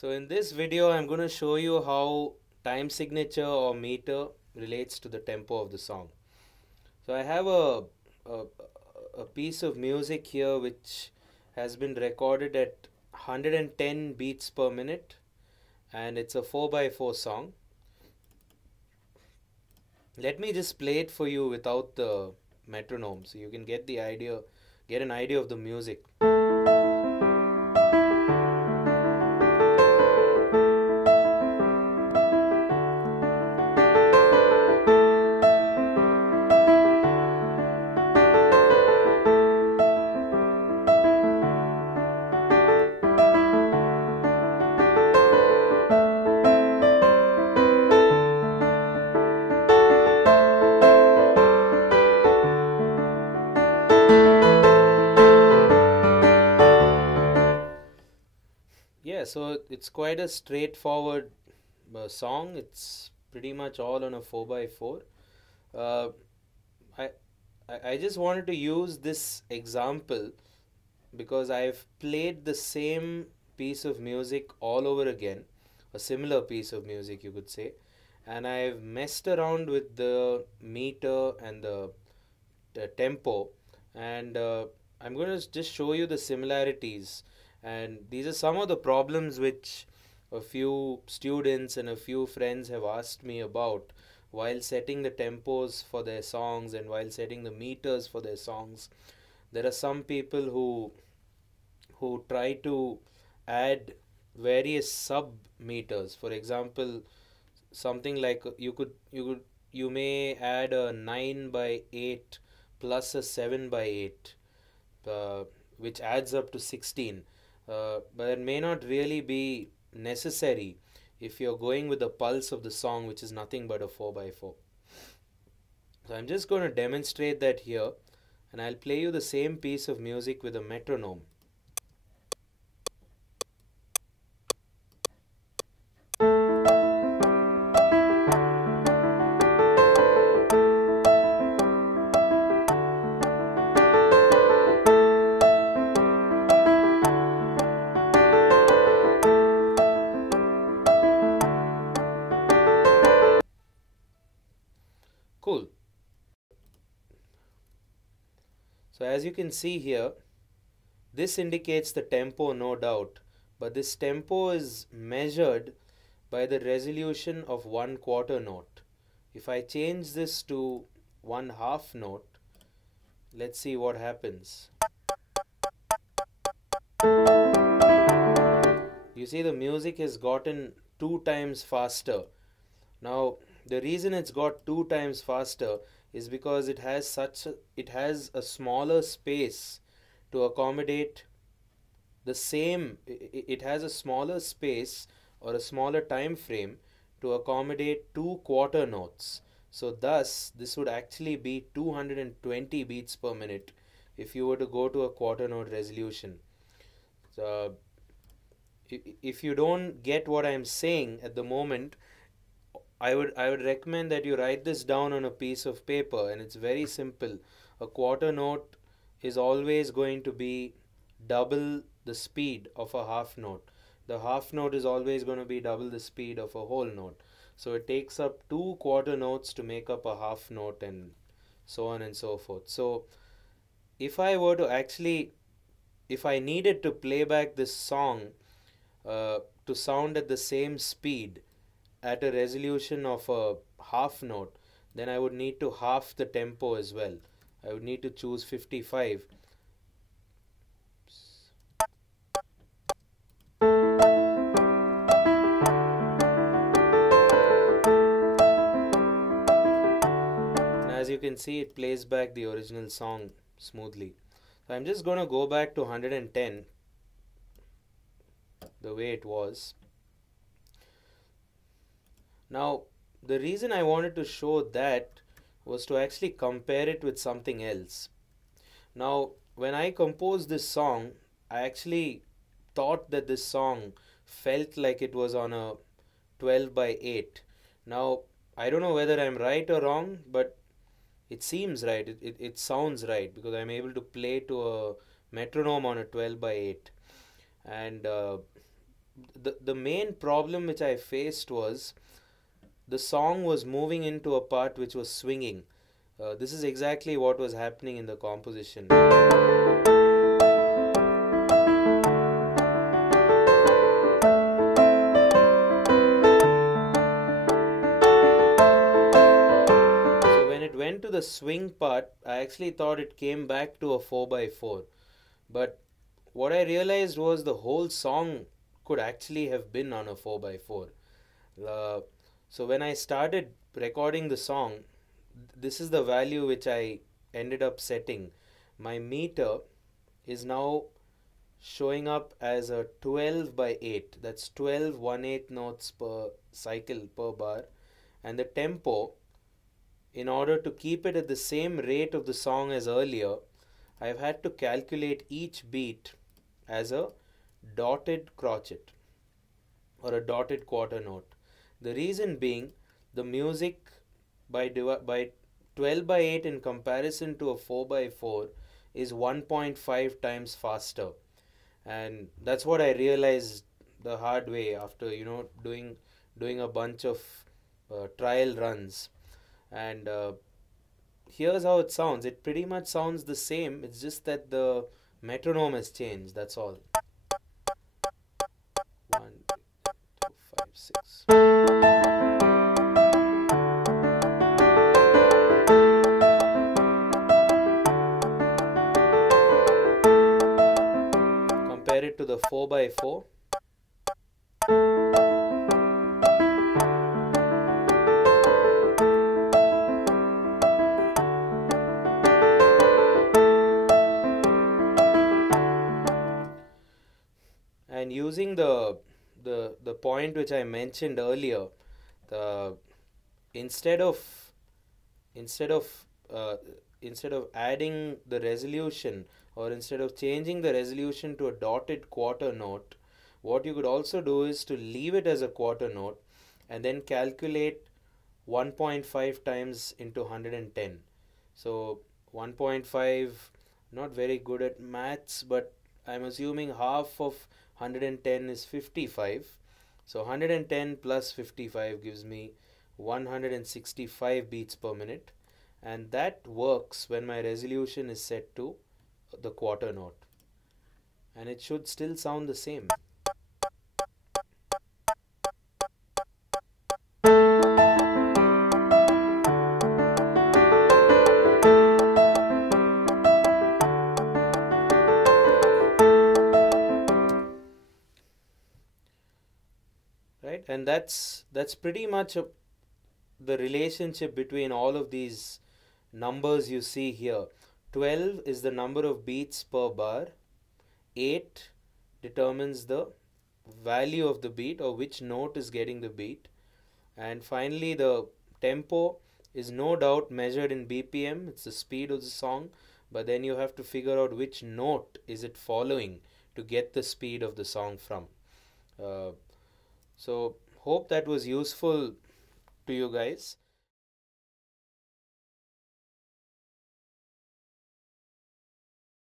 So in this video, I'm going to show you how time signature or meter relates to the tempo of the song. So I have a, a piece of music here which has been recorded at 110 beats per minute, and it's a 4x4 song. Let me just play it for you without the metronome so you can get an idea of the music. Yeah, so it's quite a straightforward song. It's pretty much all on a 4x4. Uh, I, I just wanted to use this example because I've played the same piece of music all over again, a similar piece of music, you could say, and I've messed around with the meter and the tempo, and I'm going to just show you the similarities. And these are some of the problems which a few students and a few friends have asked me about while setting the tempos for their songs and while setting the meters for their songs. There are some people who try to add various sub meters. For example, something like you may add a 9 by 8 plus a 7 by 8, uh, which adds up to 16, but it may not really be necessary if you're going with the pulse of the song, which is nothing but a 4x4. So I'm just going to demonstrate that here, and I'll play you the same piece of music with a metronome. Cool. So as you can see here, this indicates the tempo, no doubt, but this tempo is measured by the resolution of 1/4 note. If I change this to 1/2 note, let's see what happens. You see the music has gotten 2 times faster. Now the reason it's got 2 times faster is because it has a smaller space to accommodate the same it has a smaller space or a smaller time frame to accommodate 2/4 notes. So thus this would actually be 220 beats per minute if you were to go to a quarter note resolution. So if you don't get what I'm saying at the moment, I would recommend that you write this down on a piece of paper, and it's very simple. A quarter note is always going to be double the speed of a half note. The half note is always going to be double the speed of a whole note. So it takes up 2/4 notes to make up a half note, and so on and so forth. So if I were to actually, if I needed to play back this song to sound at the same speed at a resolution of a half note, then I would need to half the tempo as well. I would need to choose 55. And as you can see, it plays back the original song smoothly. So I'm just going to go back to 110 the way it was. Now, the reason I wanted to show that was to actually compare it with something else. Now, when I composed this song, I actually thought that this song felt like it was on a 12 by 8. Now, I don't know whether I'm right or wrong, but it seems right. It sounds right because I'm able to play to a metronome on a 12 by 8. And the main problem which I faced was the song was moving into a part which was swinging. This is exactly what was happening in the composition. So when it went to the swing part, I actually thought it came back to a 4x4. But what I realized was the whole song could actually have been on a 4x4. Uh, so when I started recording the song, this is the value which I ended up setting. My meter is now showing up as a 12 by 8. That's 12 1/8 notes per cycle per bar. And the tempo, in order to keep it at the same rate of the song as earlier, I've had to calculate each beat as a dotted crotchet or a dotted quarter note. The reason being, the music by 12 by 8 in comparison to a 4 by 4 is 1.5 times faster. And that's what I realized the hard way after doing a bunch of trial runs. And here's how it sounds. It pretty much sounds the same. It's just that the metronome has changed. That's all. 1, 2, 5, 6. Compare it to the 4 by 4. And using the point which I mentioned earlier, the instead of instead of uh, instead of adding the resolution, or instead of changing the resolution to a dotted quarter note, what you could also do is to leave it as a quarter note and then calculate 1.5 times into 110. So 1.5, not very good at maths, but I'm assuming half of 110 is 55. So 110 plus 55 gives me 165 beats per minute, and that works when my resolution is set to the quarter note, and it should still sound the same. Right, and that's pretty much the relationship between all of these numbers you see here. 12 is the number of beats per bar. 8 determines the value of the beat, or which note is getting the beat. And finally, the tempo is no doubt measured in BPM. It's the speed of the song, but then you have to figure out which note is it following to get the speed of the song from. Uh, so hope that was useful to you guys.